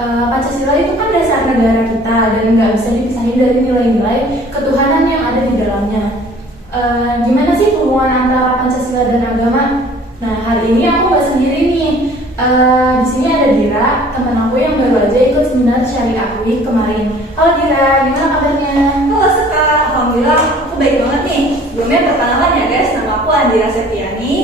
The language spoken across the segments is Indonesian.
Pancasila itu kan dasar negara kita dan nggak bisa dipisahin dari nilai-nilai ketuhanan yang ada di dalamnya. Gimana sih hubungan antara Pancasila dan agama? Nah, hari ini aku nggak sendiri nih. Di sini ada Dira, teman aku yang baru aja ikut seminar Syariah Week kemarin. Halo Dira, gimana kabarnya? Halo Sekar, alhamdulillah aku baik banget nih. Sebelumnya perkenalan ya guys, nama aku Andira Septiani,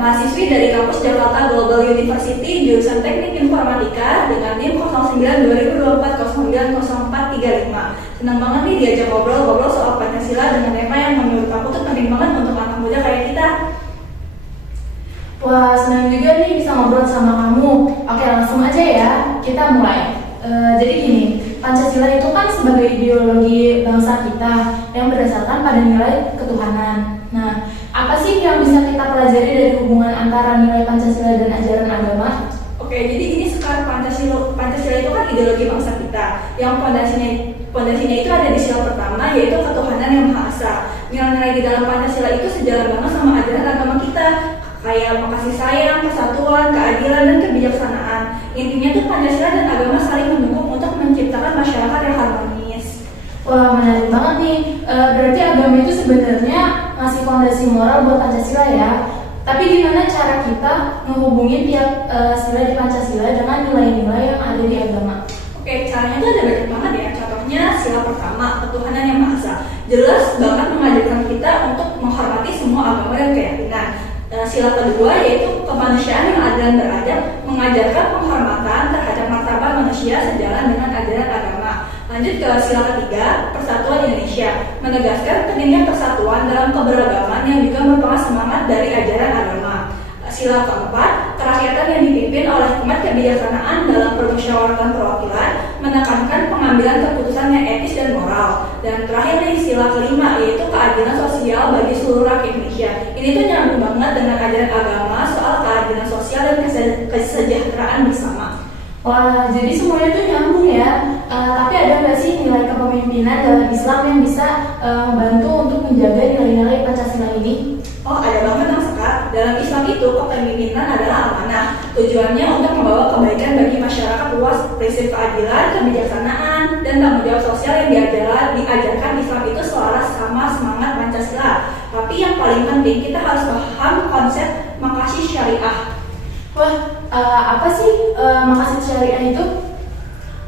mahasiswi dari kampus Jakarta Global University jurusan Teknik Informatika dengan NIM 09/2024 090435. Senang banget nih diajak ngobrol-ngobrol soal Pancasila dengan tema yang menurut aku tuh penting banget untuk anak muda kayak kita. Wah, senang juga nih bisa ngobrol sama kamu. Oke, langsung aja ya, kita mulai. Jadi gini, Pancasila itu kan sebagai ideologi bangsa kita yang berdasarkan pada nilai ketuhanan. Nah, apa sih yang bisa kita pelajari dari hubungan antara nilai Pancasila dan ajaran agama? Oke, jadi ini sekarang Pancasila itu kan ideologi bangsa kita yang pondasinya itu ada di sila pertama, yaitu ketuhanan yang Maha Esa. Nilai-nilai di dalam Pancasila itu sejalan banget sama ajaran agama kita, kayak kasih sayang, persatuan, keadilan, dan kebijaksanaan. Intinya tuh Pancasila dan agama saling mendukung untuk menciptakan masyarakat yang harmonis. Wah, menarik banget nih. Berarti agama itu sebenarnya ngasih fondasi moral buat Pancasila ya. Tapi gimana cara kita menghubungin tiap sila di Pancasila dengan nilai-nilai yang ada di agama? Oke, caranya tuh ada banyak banget ya. Contohnya sila pertama, ketuhanan yang Maha Esa. Jelas banget mengajarkan kita untuk menghormati semua agama dan keyakinan. Sila kedua yaitu kemanusiaan yang adil dan beradab, mengajarkan penghormatan terhadap martabat manusia sejalan dengan ajaran agama. Lanjut ke sila ketiga, persatuan Indonesia, menegaskan pentingnya persatuan dalam keberagaman yang juga merupakan semangat dari ajaran agama. Sila keempat, kerakyatan yang dipimpin oleh hikmat kebijaksanaan dalam permusyawaratan perwakilan, menekankan pengambilan keputusan yang etis dan moral. Dan terakhir nih, sila kelima yaitu keadilan sosial bagi seluruh rakyat Indonesia. Ini tuh nyambung banget dengan ajaran agama soal keadilan sosial dan kesejahteraan bersama. Wah, jadi semuanya tuh nyambung ya. Tapi ada nggak sih nilai kepemimpinan dalam Islam yang bisa membantu untuk menjaga nilai-nilai Pancasila ini? Oh, ada banget Bang Sekar. Dalam Islam itu kepemimpinan adalah amanah. Tujuannya untuk membawa kebaikan bagi masyarakat luas. Prinsip keadilan, kebijaksanaan, dan tanggung jawab sosial yang diajarkan Islam itu selaras sama semangat Pancasila. Tapi yang paling penting kita harus paham konsep makasih syariah. Wah, apa sih makasih syariah itu?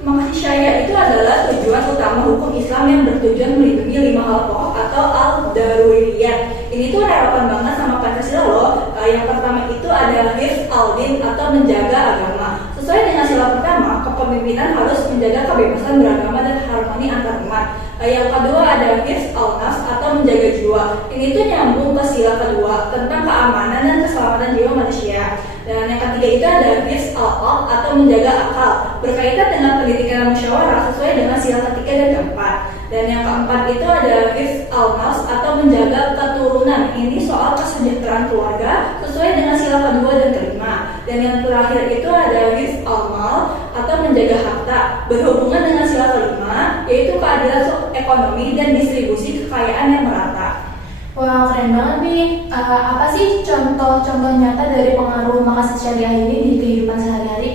Makasih syariah itu adalah tujuan utama hukum Islam yang bertujuan melindungi 5 hal pokok atau al-daruriyat. Ini tuh relevan banget sama Pancasila loh. Yang pertama itu ada hifz al-din atau menjaga agama. Sesuai dengan sila pertama, kepemimpinan harus menjaga kebebasan beragama dan harmoni antar umat. Yang kedua ada hifz al-nafs atau menjaga jiwa. Ini tuh nyambung ke sila kedua tentang keamanan dan keselamatan jiwa manusia. Dan yang ketiga itu ada hifz al-aql atau menjaga akal, berkaitan dengan pendidikan musyawarah sesuai dengan sila ketiga dan keempat. Dan yang keempat itu ada hifz al-nafs atau menjaga keturunan. Ini soal kesejahteraan keluarga sesuai dengan sila kedua dan kelima. Dan yang terakhir itu ada hifz al-mal atau menjaga harta, berhubungan dengan sila kelima, yaitu keadilan ekonomi dan distribusi kekayaan yang merata. Wah, keren banget nih. Apa sih contoh-contoh nyata dari pengaruh makasih syariah ini di kehidupan sehari-hari?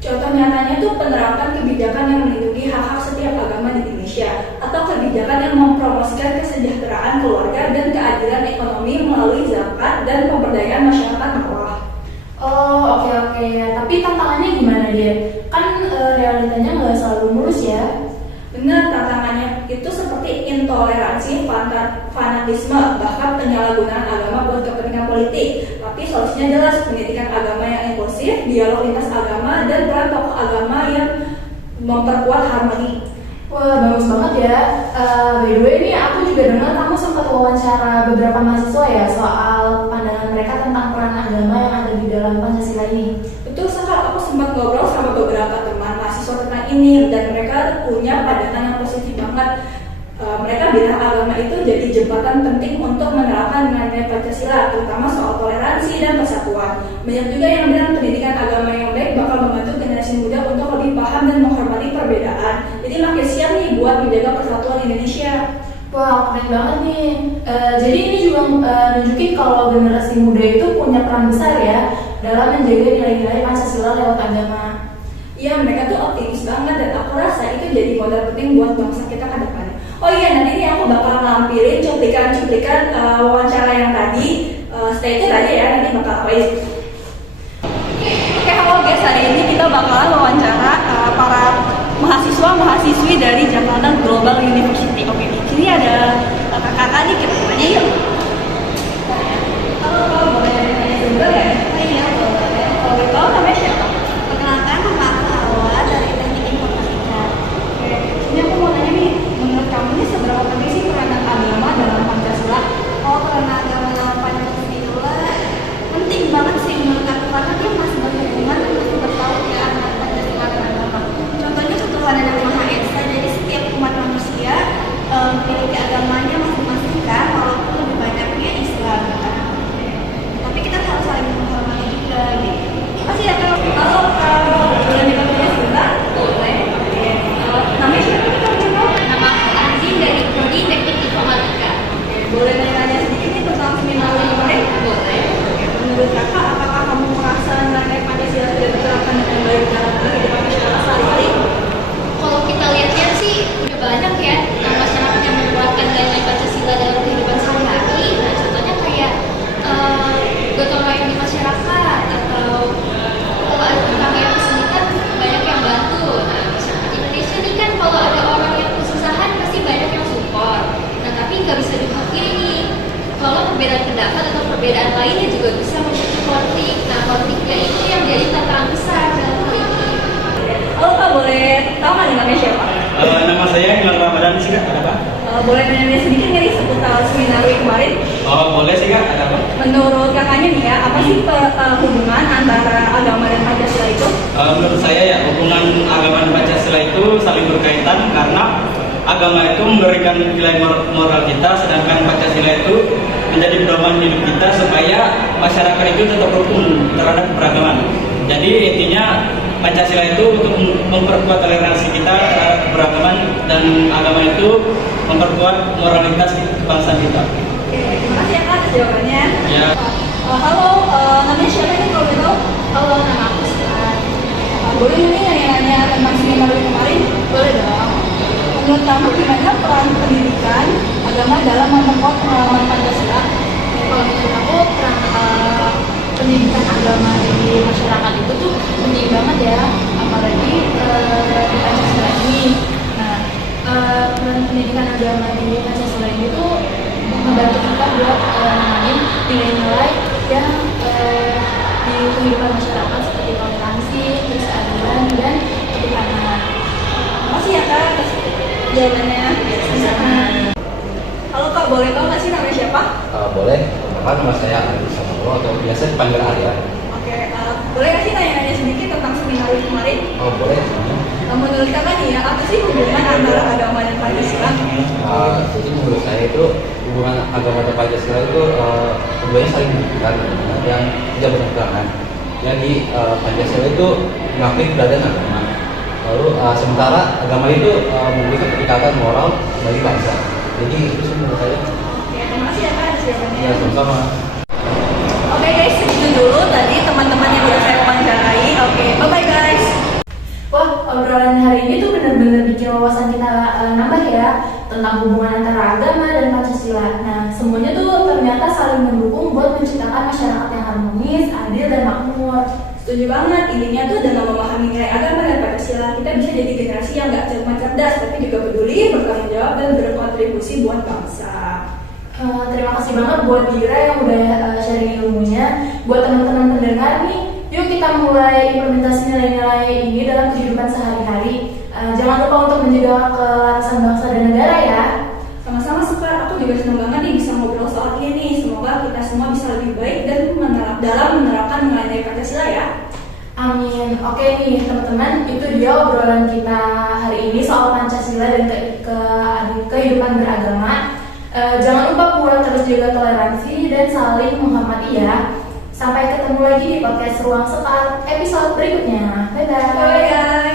Contoh nyatanya tuh penerapan kebijakan yang melindungi hak-hak setiap agama di Indonesia, atau kebijakan yang mempromosikan kesejahteraan keluarga dan keadilan ekonomi melalui zakat dan pemberdayaan masyarakat bawah. Oh, oke. Tapi tantangannya gimana dia? Kan realitanya nggak selalu mulus ya. Benar, tantangannya itu seperti intoleransi, fanatisme, bahkan penyalahgunaan agama buat kepentingan politik. Tapi solusinya jelas, pendidikan agama yang inklusif, dialog lintas agama, dan peran tokoh agama yang memperkuat harmoni. Wah, bagus banget ya. By the way, nih aku juga dengar kamu sempat wawancara beberapa mahasiswa ya soal pandangan mereka tentang peran agama yang ada di dalam Pancasila ini. Betul sekali, aku sempat ngobrol sama beberapa teman mahasiswa tentang ini dan mereka punya pandangan yang positif banget. Mereka bilang agama itu jadi jembatan penting untuk menerapkan nilai Pancasila, terutama soal toleransi dan persatuan. Banyak juga yang bilang pendidikan agama yang baik bakal membantu generasi muda untuk lebih paham dan menghormati perbedaan. Jadi makin siap nih buat menjaga persatuan Indonesia. Wah, keren banget nih. Jadi ini juga nunjukin kalau generasi muda itu punya peran besar ya dalam menjaga nilai-nilai Pancasila lewat agama. Iya, mereka tuh optimis banget dan aku rasa itu jadi modal penting buat bangsa kita ke depannya. Oh iya, nanti nih aku bakal ngambilin cuplikan-cuplikan wawancara yang tadi. Stay tune aja ya, nanti bakal aku edit. Oke, halo guys, hari ini kita bakalan wawancara para mahasiswa-mahasiswi dari Jakarta Global University. Oke, di sini ada kakak-kakak nih, kita tanya yuk. Halo, Kak, boleh tanya sebentar ya? Iya, boleh. Kalau boleh tahu namanya siapa? Perkenalkan, nama aku Hawa dari Teknik Informatika. Oke, ini aku mau nanya nih, menurut kamu nih seberapa penting sih peranan agama dalam Pancasila? Oh, karena agama dalam Pancasila penting banget sih menurut aku karena dia masih berhubungan dan masih bertaut ya antara Pancasila dan agama. Contohnya ketuhanan yang Maha Esa, jadi setiap umat manusia memiliki agamanya masing-masing kan, walaupun lebih banyaknya Islam kan. Tapi kita harus saling menghormati juga gitu. Makasih ya Kak. Halo Kak, boleh dibantunya sebentar? Boleh. Namanya siapa nih Kak? Nama aku Anjing dari Prodi Teknik Informatika. Boleh nanya sedikit nih tentang seminar kemarin? Boleh. Menurut Kakak, apakah kamu merasa nilai Pancasila sudah diterapkan dengan baik dalam kehidupan masyarakat sehari-hari? Kalau kita lihat-lihat sih udah banyak ya masyarakat yang menerapkan nilai Pancasila dalam kehidupan sehari-hari. Nah, contohnya kayak gotong royong di masyarakat atau kalau ada tetangga yang kesulitan banyak yang bantu. Nah, masyarakat Indonesia ini kan kalau ada orang yang kesusahan pasti banyak yang support. Nah, tapi nggak bisa dipungkiri nih kalau perbedaan pendapat atau perbedaan lainnya juga bisa memicu konflik. Nah, konfliknya itu yang jadi tantangan besar dalam hal ini. Halo Kak, boleh tahu nggak nih namanya siapa? Nama saya Hilal Ramadan sih Kak, ada apa? Boleh nanya sedikit nggak nih seputar seminar kemarin? Oh boleh sih Kak, ada apa? Menurut kakaknya nih ya, apa sih hubungan antara agama dan Pancasila itu? Menurut saya ya hubungan agama dan Pancasila itu saling berkaitan karena agama itu memberikan nilai moral kita, sedangkan Pancasila itu menjadi pedoman hidup kita supaya masyarakat itu tetap rukun terhadap keragaman. Jadi intinya Pancasila itu untuk memperkuat toleransi kita terhadap keberagaman dan agama itu memperkuat moralitas kebangsaan kita. Oke, terima kasih ya Kak atas jawabannya. Ya. Halo, namanya siapa nih kalau boleh tahu? Halo, nama aku Silat. Boleh nih nanya-nanya tentang seminar kemarin? Boleh dong. Menurut kamu gimana peran pendidikan agama dalam memperkuat pengalaman Pancasila? Kalau menurut aku peran pendidikan agama di masyarakat itu tuh penting banget ya, apalagi di Pancasila ini. Nah, peran pendidikan agama di Pancasila ini tuh membantu kita buat nanganin nilai-nilai yang di kehidupan masyarakat seperti toleransi, keadilan, dan ketuhanan. Makasih ya Kak atas jawabannya. Halo Kak, boleh tahu nggak sih namanya siapa? Boleh, nama saya Andi Samoro atau biasa dipanggil Arya. Oke, boleh nggak sih nanya-nanya sedikit tentang seminar kemarin? Oh boleh. Menurut kakak nih ya, apa sih hubungan antara agama dan Pancasila? Jadi menurut saya itu hubungan agama dan Pancasila itu keduanya saling menentukan yang tidak bertentangan. Jadi Pancasila itu mengakui keberadaan agama. Lalu sementara agama itu memberikan kedekatan moral bagi bangsa. Jadi itu sih menurut saya. Oke, terima kasih ya Kak atas jawabannya. Ya sama-sama. Oke guys, segitu dulu tadi teman-teman yang udah saya wawancarai. Oke, bye-bye guys. Wah, obrolan hari ini tuh bener-bener bikin wawasan kita nambah ya tentang hubungan antara agama dan Pancasila. Nah, semuanya tuh ternyata saling mendukung buat menciptakan masyarakat yang harmonis, adil, dan makmur. Setuju banget, intinya tuh dengan memahami nilai agama dan Pancasila kita bisa jadi generasi yang gak cuma cerdas tapi juga peduli, bertanggung jawab, dan berkontribusi buat bangsa. Terima kasih banget buat Dira yang udah sharing ilmunya. Buat teman-teman pendengar nih, yuk kita mulai implementasi nilai-nilai ini dalam kehidupan sehari-hari. Jangan lupa untuk menjaga kelarasan bangsa dan negara ya. Sama-sama Super, aku juga senang banget nih bisa ngobrol soal ini. Semoga kita semua bisa lebih baik dan dalam menerapkan nilai-nilai Pancasila ya. Amin. Oke nih teman-teman, itu dia obrolan kita hari ini soal Pancasila dan kehidupan beragama. Jangan lupa buat terus jaga toleransi dan saling menghormati ya. Sampai ketemu lagi di podcast Ruang Sekar episode berikutnya. Bye-bye. Bye guys.